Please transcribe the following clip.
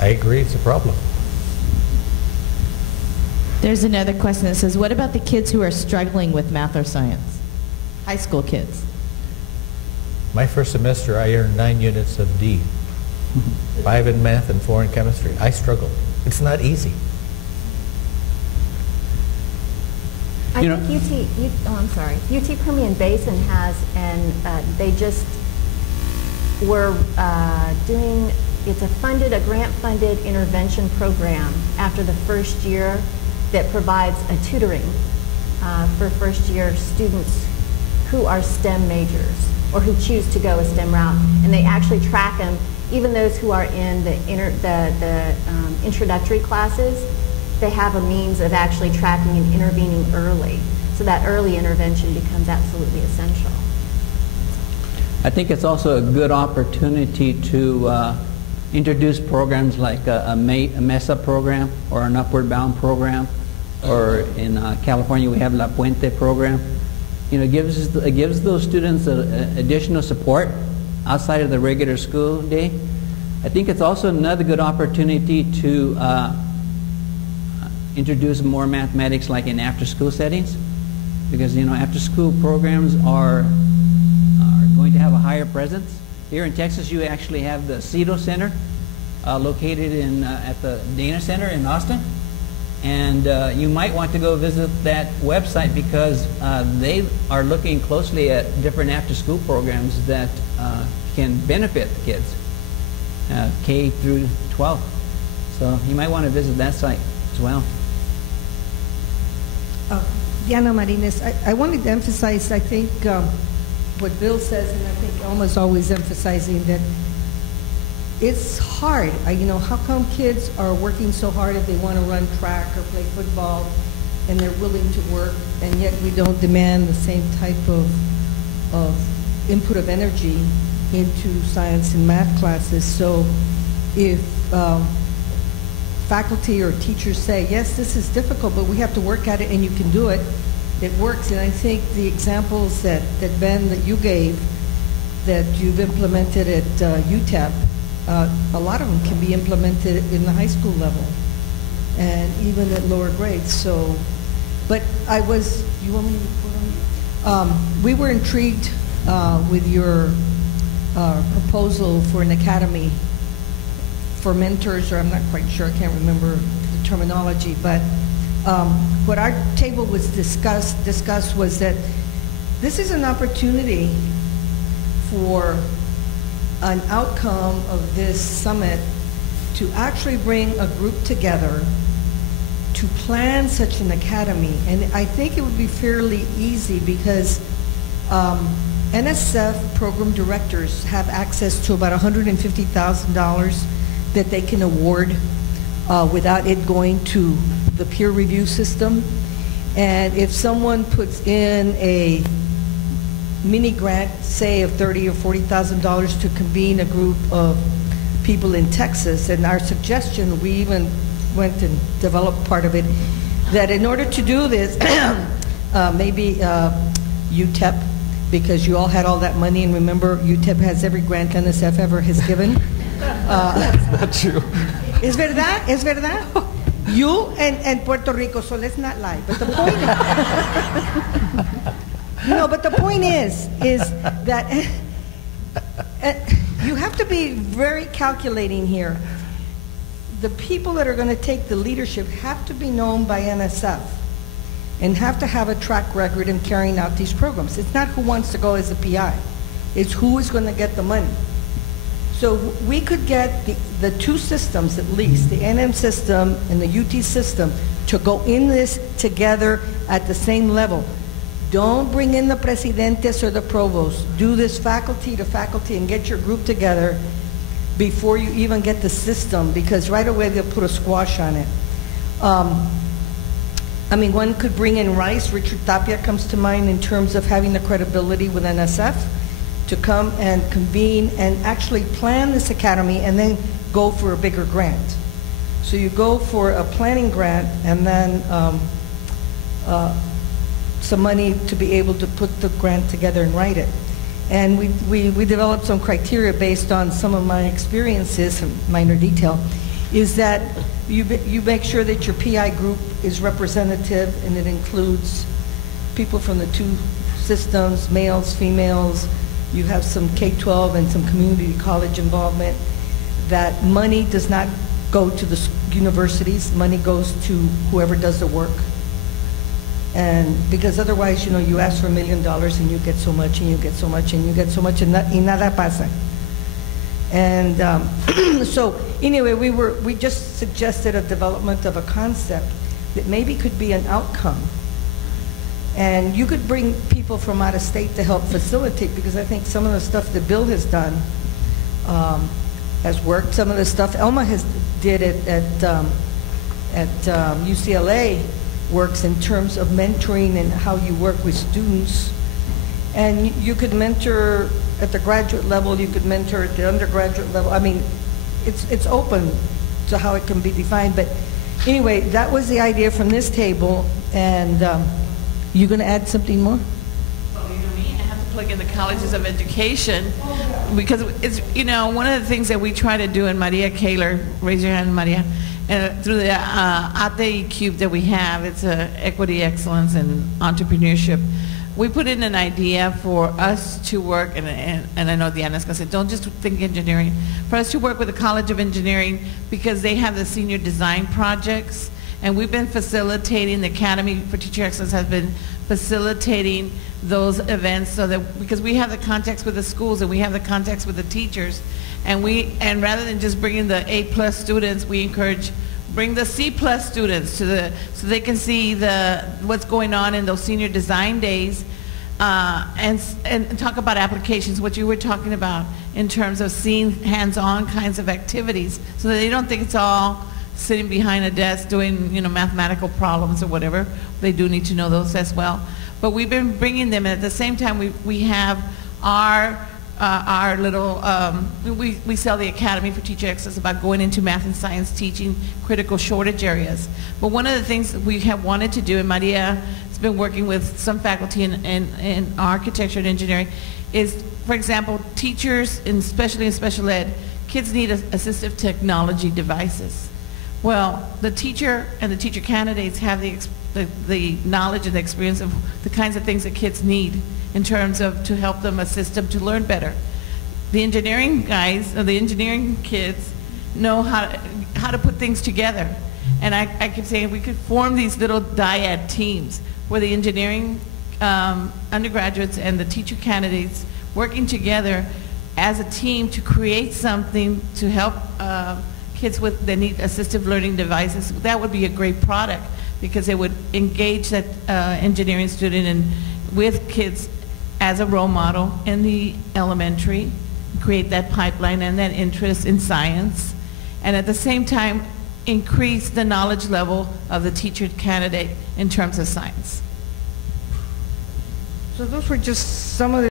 I agree, it's a problem. There's another question that says, what about the kids who are struggling with math or science? High school kids. My first semester, I earned 9 units of D. 5 in math and 4 in chemistry. I struggled. It's not easy. I think UT Permian Basin has, and they just were doing, it's a grant-funded intervention program after the first year that provides a tutoring for first-year students who are STEM majors or who choose to go a STEM route, and they actually track them. Even those who are in the introductory classes, they have a means of actually tracking and intervening early. So that early intervention becomes absolutely essential. I think it's also a good opportunity to introduce programs like a MESA program or an Upward Bound program, or in California we have La Puente program. You know, it gives those students additional support outside of the regular school day. I think it's also another good opportunity to introduce more mathematics like in after-school settings, because you know after-school programs are going to have a higher presence. Here in Texas you actually have the CEDO Center located at the Dana Center in Austin, and you might want to go visit that website because they are looking closely at different after-school programs that can benefit the kids, K through 12. So you might want to visit that site as well. Diana Martinez, I wanted to emphasize, I think, what Bill says, and I think Elma's always emphasizing that it's hard. You know, how come kids are working so hard if they want to run track or play football and they're willing to work, and yet we don't demand the same type of input of energy into science and math classes? So if faculty or teachers say, yes, this is difficult, but we have to work at it and you can do it, it works. And I think the examples that Ben, that you gave, that you've implemented at UTEP, a lot of them can be implemented in the high school level and even at lower grades. So, but you want me to report on? We were intrigued with your proposal for an academy for mentors, or I'm not quite sure, I can't remember the terminology, but what our table was discussed was that this is an opportunity for an outcome of this summit to actually bring a group together to plan such an academy. And I think it would be fairly easy because NSF program directors have access to about $150,000 that they can award without it going to the peer review system. And if someone puts in a mini grant, say of $30,000 or $40,000 to convene a group of people in Texas, and our suggestion, we even went and developed part of it, that in order to do this, maybe UTEP, because you all had all that money, and remember, UTEP has every grant NSF ever has given. That's not true. Es verdad, es verdad. You and Puerto Rico, so let's not lie. But the point but the point is that you have to be very calculating here. The people that are going to take the leadership have to be known by NSF and have to have a track record in carrying out these programs. It's not who wants to go as a PI. It's who is going to get the money. So we could get the two systems at least, the NM system and the UT system, to go in this together at the same level. Don't bring in the presidentes or the provosts. Do this faculty to faculty and get your group together before you even get the system, because right away they'll put a squash on it. I mean, one could bring in Rice. Richard Tapia comes to mind in terms of having the credibility with NSF to come and convene and actually plan this academy and then go for a bigger grant. So you go for a planning grant and then some money to be able to put the grant together and write it. And we developed some criteria based on some of my experiences, some minor detail. is that you make sure that your PI group is representative, and it includes people from the two systems, males, females. You have some K-12 and some community college involvement. That money does not go to the universities, money goes to whoever does the work. And because otherwise, you know, you ask for $1 million and you get so much and you get so much and you get so much and nada pasa. And so anyway, we just suggested a development of a concept that maybe could be an outcome. And you could bring people from out of state to help facilitate, because I think some of the stuff that Bill has done has worked. Some of the stuff Elma did at UCLA works in terms of mentoring and how you work with students. And you could mentor at the graduate level, you could mentor at the undergraduate level. I mean, it's open to how it can be defined. But anyway, that was the idea from this table. And you going to add something more? Well, you know me, I have to plug in the colleges of education, because it's, you know, one of the things that we try to do, and Maria Kaler, raise your hand, Maria, through the ATE Cube that we have, it's equity, excellence, and entrepreneurship. We put in an idea for us to work, and I know Diana's going to say, don't just think engineering, for us to work with the College of Engineering, because they have the senior design projects, and we've been facilitating, the Academy for Teacher Excellence has been facilitating those events, so that, because we have the contacts with the schools and we have the contacts with the teachers, and rather than just bringing the A+ students, we encourage bring the C+ students to so they can see what's going on in those senior design days, and talk about applications, what you were talking about in terms of seeing hands-on kinds of activities, so that they don't think it's all sitting behind a desk doing, you know, mathematical problems or whatever. They do need to know those as well. But we've been bringing them, and at the same time we have our little, we sell the Academy for Teacher Excellence about going into math and science teaching critical shortage areas. But one of the things we have wanted to do, and Maria has been working with some faculty in architecture and engineering, is, for example, teachers, especially in special ed, kids need assistive technology devices. Well, the teacher and the teacher candidates have the knowledge and the experience of the kinds of things that kids need in terms of to help them, assist them to learn better. The engineering guys, or the engineering kids, know how to put things together. And I keep saying we could form these little dyad teams where the engineering undergraduates and the teacher candidates working together as a team to create something to help kids that need assistive learning devices. That would be a great product, because it would engage that engineering student and with kids as a role model in the elementary, create that pipeline and that interest in science, and at the same time increase the knowledge level of the teacher candidate in terms of science. So those were just some of the